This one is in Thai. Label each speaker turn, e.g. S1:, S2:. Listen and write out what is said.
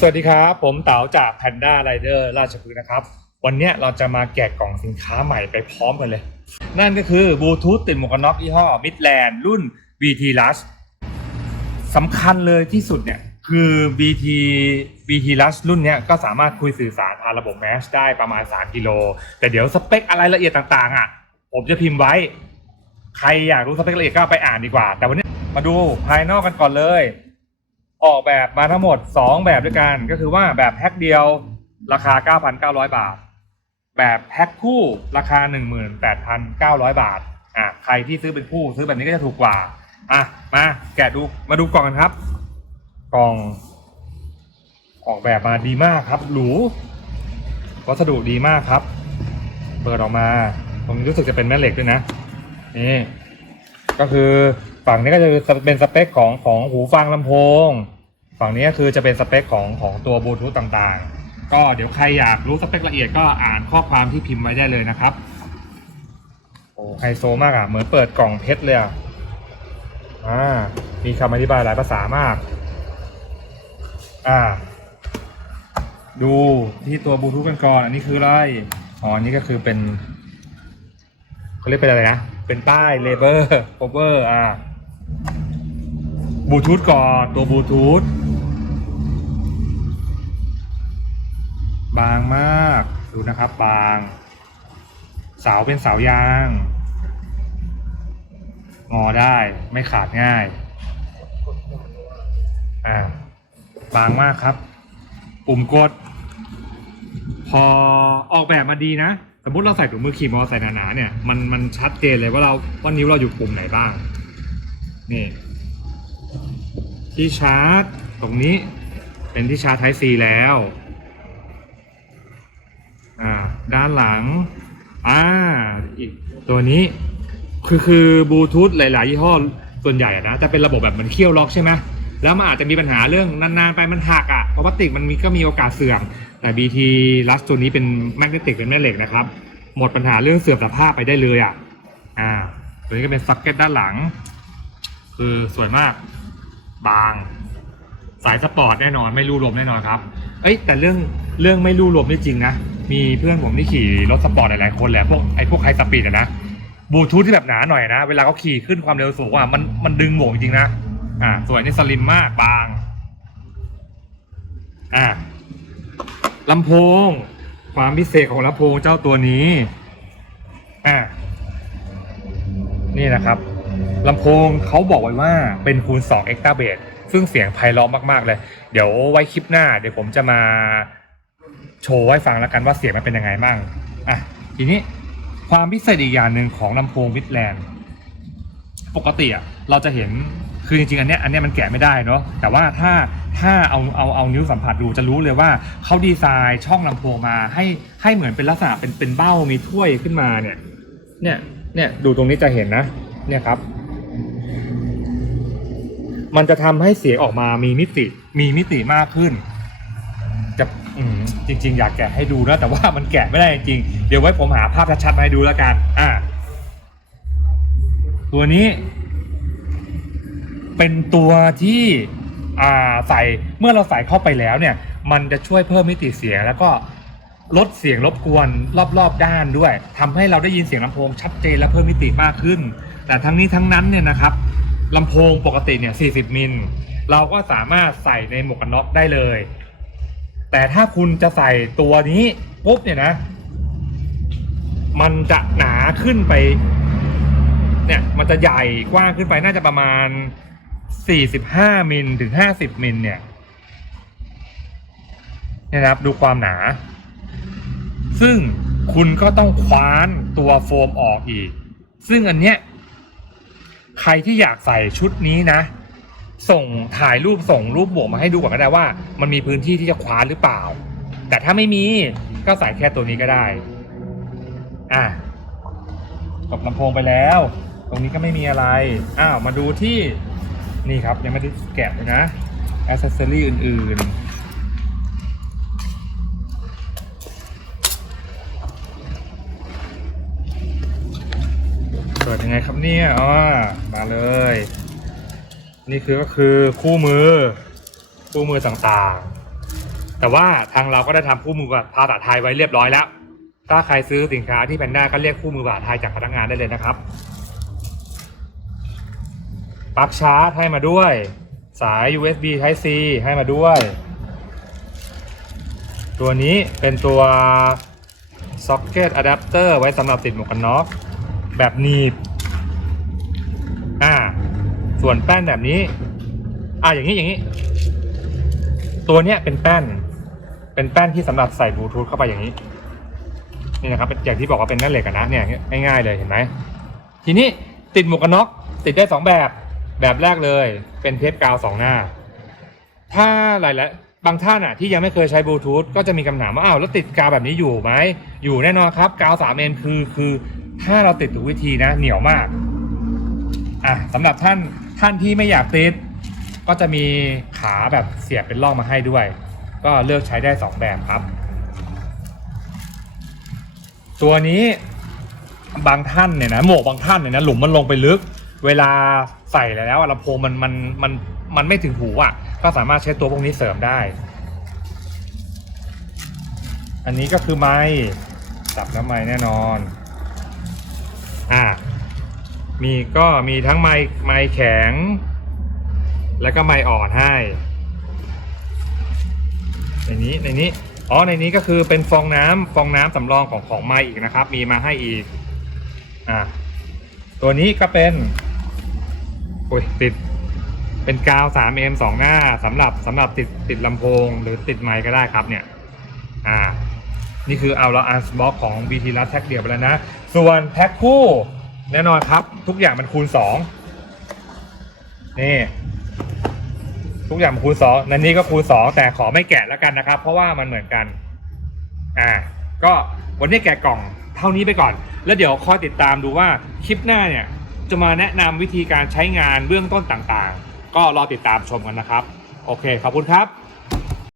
S1: สวัสดีครับ ผมเต๋าจาก Panda Rider ราชพฤกษ์นะครับ วันนี้เราจะมาแกะกล่องสินค้าใหม่ไปพร้อมกันเลย นั่นก็คือบลูทูธติดหมวกกันน็อกยี่ห้อ Midland รุ่น BT Rush สำคัญเลยที่สุดเนี่ย คือ BT BT Rush รุ่นนี้ก็สามารถคุยสื่อสารผ่านระบบ Mesh ได้ประมาณ 3 กิโล แต่เดี๋ยวสเปคอะไรละเอียดต่างๆ อะ ผมจะพิมพ์ไว้ ใครอยากรู้สเปคละเอียดก็ไปอ่านดีกว่า แต่วันนี้มาดูภายนอกกันก่อนเลย ออกแบบมาทั้งหมด 2 แบบด้วยกัน ก็คือว่าแบบแพ็คเดียวราคา 9,900 บาท แบบแพ็คคู่ราคา 18,900 บาทอะใครที่ซื้อเป็นคู่ซื้อแบบนี้ก็จะถูกกว่าอะมาแกะดูมาดูกล่องกันครับ กล่อง ออกแบบมาดีมากครับหรูวัสดุดีมากครับ เปิดออกมาตรงนี้รู้สึกจะเป็นแม่เหล็กด้วยนะนี่ก็คือฝั่งนี้ก็จะเป็นสเปคของของหูฟังลำโพง ฝั่งนี้ก็คือจะเป็นสเปคของของตัวบลูทูธต่างๆ ก็เดี๋ยวใครอยากรู้สเปคละเอียดก็อ่านข้อความที่พิมพ์ไว้ได้เลยนะครับ โอ้ไฮโซมากอะ เหมือนเปิดกล่องเพชรเลยอะอ่ามีคำอธิบายหลายภาษามาก อ่า ดูที่ตัวบลูทูธกันก่อน อันนี้คืออะไร อ๋อ นี่ก็คือเป็นเขาเรียกเป็นอะไรนะ เป็นป้ายเลเบอร์โคเวอร์ อ่าบลูทูธก่อนตัวบลูทูธ บางมาก ดูนะครับ บาง เสาเป็นเสายาง งอได้ไม่ขาดง่าย อ่า บางมากครับ ปุ่มกด พอออกแบบมาดีนะ สมมติเราใส่ถุงมือขี่มอเตอร์ไซค์หนาๆเนี่ย มันมันชัดเจนเลยว่าเราว่านิ้วเราอยู่ปุ่มไหนบ้าง นี่ที่ชาร์จตรงนี้เป็นที่ชาร์จ Type C แล้ว ด้านหลัง อ่า อีกตัวนี้ คือคือบลูทูธหลาย ๆ ยี่ห้อส่วนใหญ่อะนะจะเป็นระบบแบบเหมันเคี่ยวล็อกใช่ไหมแล้วมันอาจจะมีปัญหาเรื่องนาน ๆ ไปมันหักอะเพราะพลาสติกมันมีก็มีโอกาสเสื่อม แต่ BT ลัสตัวนี้เป็นแมกเนติกเป็นแม่เหล็กนะครับ หมดปัญหาเรื่องเสื่อมสภาพไปได้เลยอะอ่า ตัวนี้ก็เป็นซ็อกเก็ตด้านหลัง คือสวยมาก บาง สายสปอร์ตแน่นอนไม่รูลมแน่นอนครับ เอ้ยแต่เรื่อง เรื่องไม่รูลมนี่จริงนะ มีเพื่อนผมที่ขี่รถสปอร์ตหลายๆคนแหละพวกไอ้พวกไฮสปีดอะนะบลูทูธที่แบบหนาหน่อยนะ เวลาเขาขี่ขึ้นความเร็วสูงอะมันมันดึงหมวกจริงนะ อ่าสวยนี่สลิมมากบาง อ่าลำโพง ความพิเศษของลำโพงเจ้าตัวนี้ อ่านี่นะครับลำโพงเขาบอกไว้ว่าเป็นคูณ2 extra bass ซึ่งเสียงไพเราะมาก ๆ เลย เดี๋ยวไว้คลิปหน้า เดี๋ยวผมจะมา โชว์ให้ฟังแล้วกันว่าเสียงมันเป็นยังไงบ้างอะทีนี้ความพิเศษอีกอย่างหนึ่งของลำโพงมิดแลนด์ปกติอะเราจะเห็นคือจริงๆ อันเนี้ยอันเนี้ยมันแกะไม่ได้เนาะแต่ว่าถ้าถ้าเอาเอาเอานิ้วสัมผัสดูจะรู้เลยว่าเขาดีไซน์ช่องลำโพงมาให้ให้เหมือนเป็นลักษณะเป็นเป็นเบ้ามีถ้วยขึ้นมาเนี่ย เนี่ยเนี่ยดูตรงนี้จะเห็นนะ เนี่ยครับ มันจะทำให้เสียงออกมามีมิติมีมิติมากขึ้น จะอืมจริง ๆ อยากแกะให้ดูนะแต่ว่ามันแกะไม่ได้จริงเดี๋ยวไว้ผมหาภาพชัดๆมาให้ดูแล้วกัน อ่า ตัวนี้ เป็นตัวที่อ่าใส่เมื่อเราใส่เข้าไปแล้วเนี่ย มันจะช่วยเพิ่มมิติเสียงแล้วก็ลดเสียงรบกวนรอบๆด้านด้วยทำให้เราได้ยินเสียงลำโพงชัดเจนและเพิ่มมิติมากขึ้น แต่ทั้งนี้ทั้งนั้นเนี่ยนะครับลำโพงปกติเนี่ย 40 มิล เราก็สามารถใส่ในหมวกกันน็อกได้เลย แต่ถ้าคุณจะใส่ตัวนี้ปุ๊บเนี่ยนะ มันจะหนาขึ้นไป เนี่ย มันจะใหญ่กว้างขึ้นไปน่าจะประมาณ 45มิลถึง 50มิลเนี่ยเนี่ยนะครับดูความหนา ซึ่งคุณก็ต้องคว้านตัวโฟมออกอีก ซึ่งอันเนี้ยใครที่อยากใส่ชุดนี้นะ ส่งถ่ายรูปส่งรูปบวกมาให้ดูก่อนก็ได้ว่า มันมีพื้นที่ที่จะคว้านหรือเปล่า แต่ถ้าไม่มีก็ใส่แค่ตัวนี้ก็ได้ อะจบลำโพงไปแล้ว ตรงนี้ก็ไม่มีอะไร อ้าวมาดูที่นี่ครับยังไม่ได้แกะเลยนะอ c เซสซอรี่อื่นๆเปิดยังไงครับเนี่ยอ๋อมาเลย นี่คือก็คือคู่มือ คู่มือต่างๆ แต่ว่าทางเราก็ได้ทำคู่มือภาษาไทยไว้เรียบร้อยแล้ว ถ้าใครซื้อสินค้าที่แพนด้าก็เรียกคู่มือภาษาไทยจากพนักงานได้เลยนะครับปลั๊กชาร์จให้มาด้วย สาย USB Type C ให้มาด้วย ตัวนี้เป็นตัว Socket Adapter ไว้สำหรับติดหมวกกันน็อกแบบหนีบ ส่วนแป้นแบบนี้ อ่าอย่างนี้อย่างนี้ ตัวเนี้ยเป็นแป้น เป็นแป้นที่สำหรับใส่บลูทูธเข้าไปอย่างนี้ นี่นะครับอย่างที่บอกว่าเป็นแม่เหล็กอะนะเนี่ยง่ายๆเลยเห็นไหมทีนี้ติดหมวกกันน็อกติดได้สองแบบ แบบแรกเลย เป็นเทปกาวสองหน้า ถ้าหลายๆบางท่านอะที่ยังไม่เคยใช้บลูทูธก็จะมีคำถามว่าอ้าวแล้วติดกาวแบบนี้อยู่ไหมอยู่แน่นอนครับ กาว3 m คือคือถ้าเราติดถูกวิธีนะเหนียวมากอะสำหรับท่าน ท่านที่ไม่อยากติดก็จะมีขาแบบเสียบเป็นร่องมาให้ด้วย ก็เลือกใช้ได้ 2 แบบครับ ตัวนี้บางท่านเนี่ยนะหมวกบางท่านเนี่ยนะหลุมมันลงไปลึก เวลาใส่แล้วอะลำโพงมันมันมันมันไม่ถึงหูอะ ก็สามารถใช้ตัวพวกนี้เสริมได้ อันนี้ก็คือไม้จับแล้วไม้แน่นอน มีก็มีทั้งไม้ไม้แข็ง แล้วก็ไม้อ่อนให้ ในนี้ในนี้อ๋อในนี้ก็คือเป็นฟองน้ำฟองน้ำสำรองของของไม้อีกนะครับ มีมาให้อีกอ่าตัวนี้ก็เป็นโอ้ยติดเป็นกาว 3M สองหน้าสำหรับสำหรับติดติดลำโพง หรือติดไมค์ก็ได้ครับเนี่ย อ่า นี่คือเอาเราอันสบ็อกของ BT รัดแท็กเดียวไปแล้วนะ ส่วนแพ็คคู่ แน่นอนครับ ทุกอย่างมันคูณ2นี่ ทุกอย่างมันคูณ2นันนี้ก็คูณ2แต่ขอไม่แกะแล้วกันนะครับ เพราะว่ามันเหมือนกัน อ่า ก็วันนี้แกะกล่องเท่านี้ไปก่อน แล้วเดี๋ยวคอยติดตามดูว่าคลิปหน้าเนี่ย จะมาแนะนำวิธีการใช้งานเบื้องต้นต่างๆ ก็รอติดตามชมกันนะครับ โอเคขอบคุณครับ